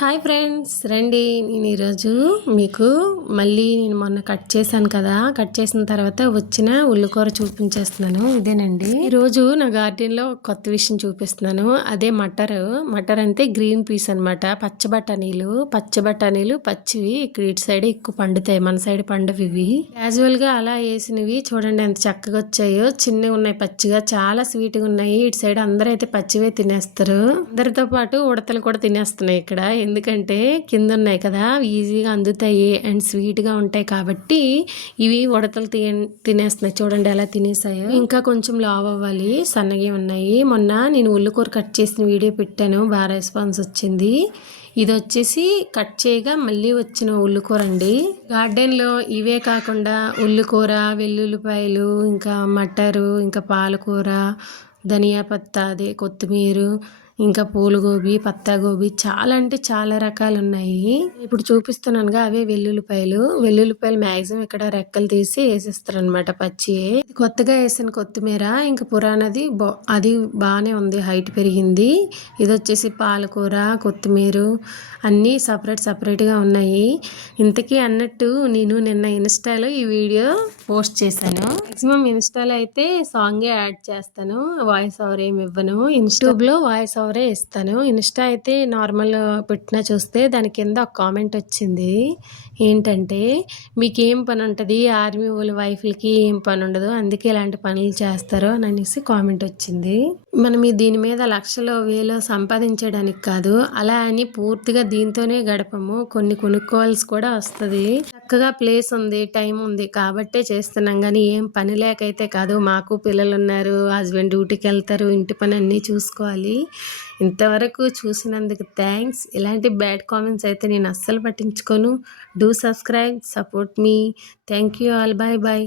Hi friends, రండి. నేను ఈరోజు మీకు నేను మొన్న కట్ చేశాను కదా, కట్ చేసిన తర్వాత వచ్చిన ఉల్లికూర చూపించేస్తున్నాను. ఇదేనండి, ఈరోజు నా గార్డెన్లో కొత్త విషయం చూపిస్తున్నాను. అదే మటర్ అంటే గ్రీన్ పీస్ అనమాట. పచ్చ బఠానీలు పచ్చివి ఇక్కడ ఇటు సైడ్ ఎక్కువ పండుతాయి, మన సైడ్ పండువి. ఇవి క్యాజువల్గా అలా వేసినవి చూడండి ఎంత చక్కగా వచ్చాయో. చిన్నవి ఉన్నాయి, పచ్చిగా చాలా స్వీట్గా ఉన్నాయి. ఇటు సైడ్ అందరూ అయితే పచ్చివే తినేస్తారు. అందరితో పాటు ఉడతలు కూడా తినేస్తున్నాయి ఇక్కడ. ఎందుకంటే కింద ఉన్నాయి కదా, ఈజీగా అందుతాయి అండ్ స్వీట్గా ఉంటాయి కాబట్టి ఇవి ఉడతలు తినేస్తున్నాయి. చూడండి ఎలా తినేసాయో. ఇంకా కొంచెం లావ్ అవ్వాలి, సన్నగా ఉన్నాయి. మొన్న నేను ఉల్లికూర కట్ చేసిన వీడియో పెట్టాను, బాగా రెస్పాన్స్ వచ్చింది. ఇది వచ్చేసి కట్ చేయగా మళ్ళీ వచ్చిన ఉల్లికూర అండి. గార్డెన్లో ఇవే కాకుండా ఉల్లికూర, వెల్లుల్లిపాయలు, ఇంకా మటరు, ఇంకా పాలకూర, ధనియా పత్తా, అదే కొత్తిమీర, ఇంకా పూలగోబీ, పత్తాగోబీ, చాలా అంటే చాలా రకాలు ఉన్నాయి. ఇప్పుడు చూపిస్తున్నానుగా అవే వెల్లుల్లిపాయలు మ్యాక్సిమం ఇక్కడ రెక్కలు తీసి వేసేస్తారు అనమాట, పచ్చి. కొత్తగా వేసిన కొత్తిమీర, ఇంకా పురాణది అది బాగానే ఉంది, హైట్ పెరిగింది. ఇది వచ్చేసి పాలకూర, కొత్తిమీర అన్నీ సపరేట్గా ఉన్నాయి. ఇంతకీ అన్నట్టు నేను నిన్న ఇన్స్టాలో ఈ వీడియో పోస్ట్ చేశాను. మాక్సిమం ఇన్స్టాలో అయితే సాంగే యాడ్ చేస్తాను, వాయిస్ ఓవర్ ఏమి ఇవ్వను. యూట్యూబ్లో వాయిస్ ఓవరే ఇస్తాను. ఇన్స్టా అయితే నార్మల్ పెట్టినా చూస్తే దాని కింద ఒక కామెంట్ వచ్చింది. ఏంటంటే, మీకేం పని ఉంటుంది, ఆర్మీ వాళ్ళ వైఫ్లకి ఏం పని ఉండదు, అందుకే ఇలాంటి పనులు చేస్తారు అని అనేసి కామెంట్ వచ్చింది. మనం దీని మీద లక్షలో వేలో సంపాదించడానికి కాదు, అలా అని పూర్తిగా దీంతోనే గడపము. కొన్ని కొనుక్కోవాల్సి కూడా వస్తుంది. చక్కగా ప్లేస్ ఉంది, టైం ఉంది కాబట్టే చేస్తున్నాం, కానీ ఏం పని లేకైతే కాదు. మాకు పిల్లలు ఉన్నారు, హస్బెండ్ డ్యూటీకి వెళ్తారు, ఇంటి పని అన్నీ చూసుకోవాలి. ఇంతవరకు చూసినందుకు థ్యాంక్స్. ఇలాంటి బ్యాడ్ కామెంట్స్ అయితే నేను అస్సలు పట్టించుకోను. Do subscribe, support me. Thank you all. Bye bye.